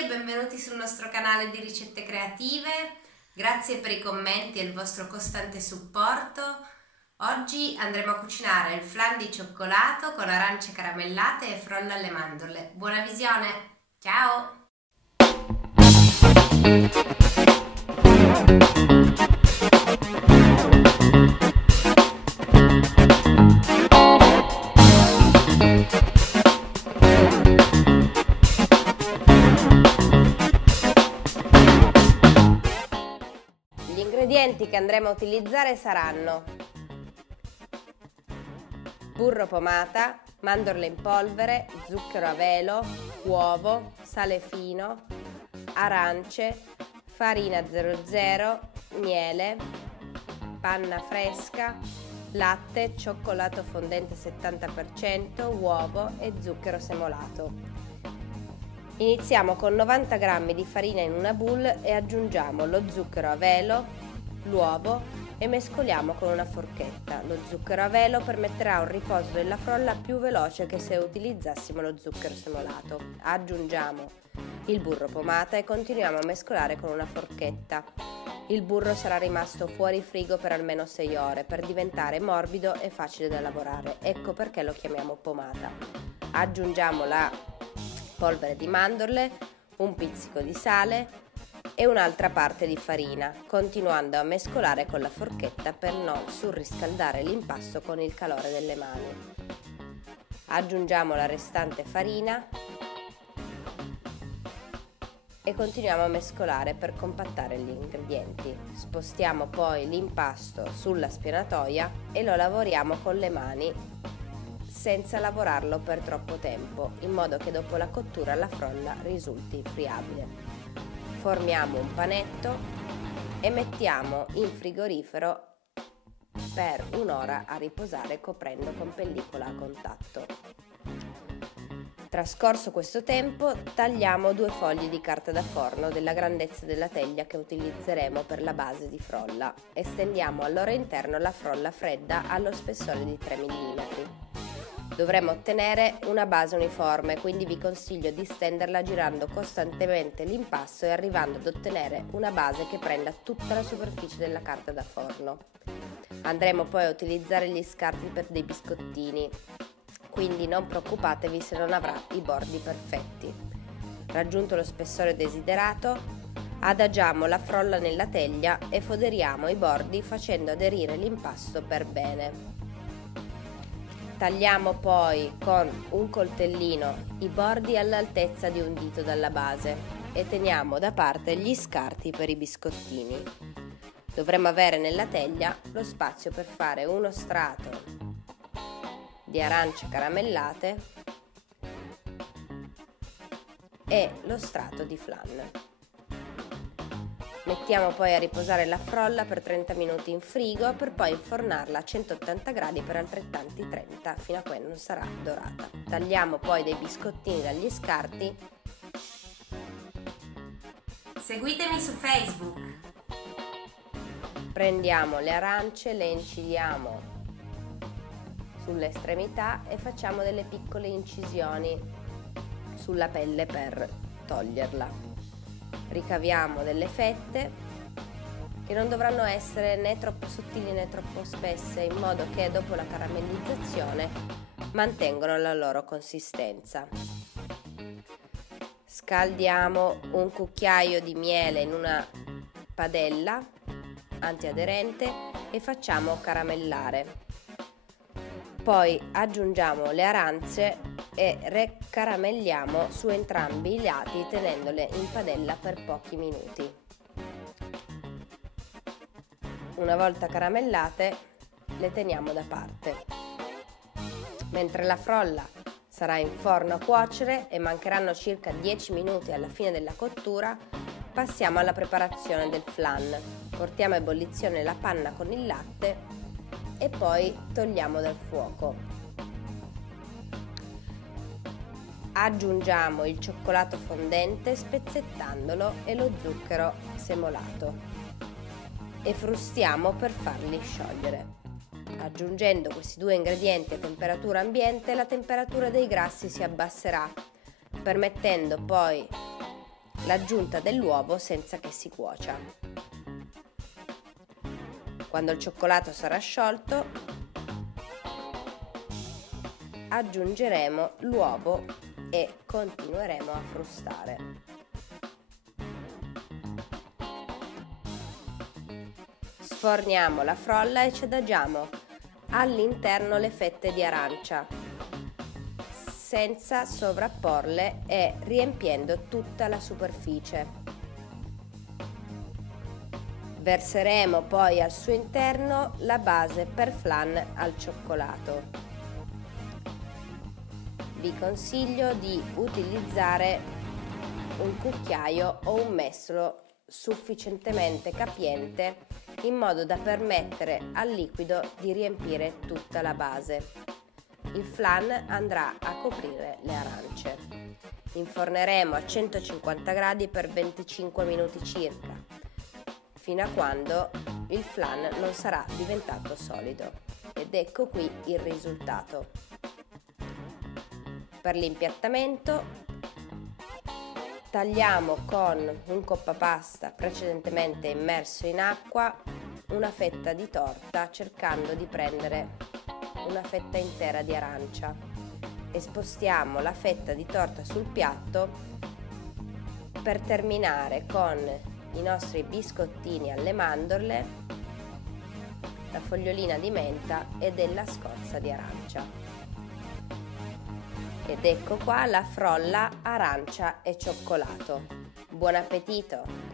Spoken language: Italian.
e benvenuti sul nostro canale di ricette creative. Grazie per i commenti e il vostro costante supporto. Oggi andremo a cucinare il flan di cioccolato con arance caramellate e frolla alle mandorle. Buona visione! Ciao! Gli ingredienti che andremo a utilizzare saranno burro pomata, mandorle in polvere, zucchero a velo, uovo, sale fino, arance, farina 00, miele, panna fresca, latte, cioccolato fondente 70%, uovo e zucchero semolato. Iniziamo con 90 g di farina in una boule e aggiungiamo lo zucchero a velo, l'uovo e mescoliamo con una forchetta. Lo zucchero a velo permetterà un riposo della frolla più veloce che se utilizzassimo lo zucchero semolato. Aggiungiamo il burro pomata e continuiamo a mescolare con una forchetta. Il burro sarà rimasto fuori frigo per almeno 6 ore per diventare morbido e facile da lavorare. Ecco perché lo chiamiamo pomata. Aggiungiamo la polvere di mandorle, un pizzico di sale e un'altra parte di farina, continuando a mescolare con la forchetta per non surriscaldare l'impasto con il calore delle mani. Aggiungiamo la restante farina e continuiamo a mescolare per compattare gli ingredienti. Spostiamo poi l'impasto sulla spianatoia e lo lavoriamo con le mani senza lavorarlo per troppo tempo, in modo che dopo la cottura la frolla risulti friabile. Formiamo un panetto e mettiamo in frigorifero per un'ora a riposare coprendo con pellicola a contatto. Trascorso questo tempo, tagliamo 2 fogli di carta da forno della grandezza della teglia che utilizzeremo per la base di frolla e stendiamo al loro interno la frolla fredda allo spessore di 3 mm. Dovremo ottenere una base uniforme, quindi vi consiglio di stenderla girando costantemente l'impasto e arrivando ad ottenere una base che prenda tutta la superficie della carta da forno. Andremo poi a utilizzare gli scarti per dei biscottini, quindi non preoccupatevi se non avrà i bordi perfetti. Raggiunto lo spessore desiderato, adagiamo la frolla nella teglia e foderiamo i bordi facendo aderire l'impasto per bene. Tagliamo poi con un coltellino i bordi all'altezza di un dito dalla base e teniamo da parte gli scarti per i biscottini. Dovremo avere nella teglia lo spazio per fare uno strato di arance caramellate e lo strato di flan. Mettiamo poi a riposare la frolla per 30 minuti in frigo per poi infornarla a 180 gradi per altrettanti 30 fino a quando non sarà dorata. Tagliamo poi dei biscottini dagli scarti. Seguitemi su Facebook. Prendiamo le arance, le incidiamo sulle estremità e facciamo delle piccole incisioni sulla pelle per toglierla. Ricaviamo delle fette che non dovranno essere né troppo sottili né troppo spesse, in modo che dopo la caramellizzazione mantengono la loro consistenza. Scaldiamo un cucchiaio di miele in una padella antiaderente e facciamo caramellare. Poi aggiungiamo le arance e recaramelliamo su entrambi i lati tenendole in padella per pochi minuti. Una volta caramellate le teniamo da parte. Mentre la frolla sarà in forno a cuocere e mancheranno circa 10 minuti alla fine della cottura, passiamo alla preparazione del flan. Portiamo a ebollizione la panna con il latte e poi togliamo dal fuoco. Aggiungiamo il cioccolato fondente spezzettandolo e lo zucchero semolato e frustiamo per farli sciogliere. Aggiungendo questi 2 ingredienti a temperatura ambiente, la temperatura dei grassi si abbasserà, permettendo poi l'aggiunta dell'uovo senza che si cuocia. Quando il cioccolato sarà sciolto, aggiungeremo l'uovo e continueremo a frustare. Sforniamo la frolla e ci adagiamo all'interno le fette di arancia, senza sovrapporle e riempiendo tutta la superficie. Verseremo poi al suo interno la base per flan al cioccolato. Vi consiglio di utilizzare un cucchiaio o un mestolo sufficientemente capiente in modo da permettere al liquido di riempire tutta la base. Il flan andrà a coprire le arance. Inforneremo a 150 gradi per 25 minuti circa, fino a quando il flan non sarà diventato solido. Ed ecco qui il risultato. Per l'impiattamento tagliamo con un coppapasta precedentemente immerso in acqua una fetta di torta, cercando di prendere una fetta intera di arancia, e spostiamo la fetta di torta sul piatto per terminare con i nostri biscottini alle mandorle, la fogliolina di menta e della scorza di arancia. Ed ecco qua la frolla arancia e cioccolato. Buon appetito!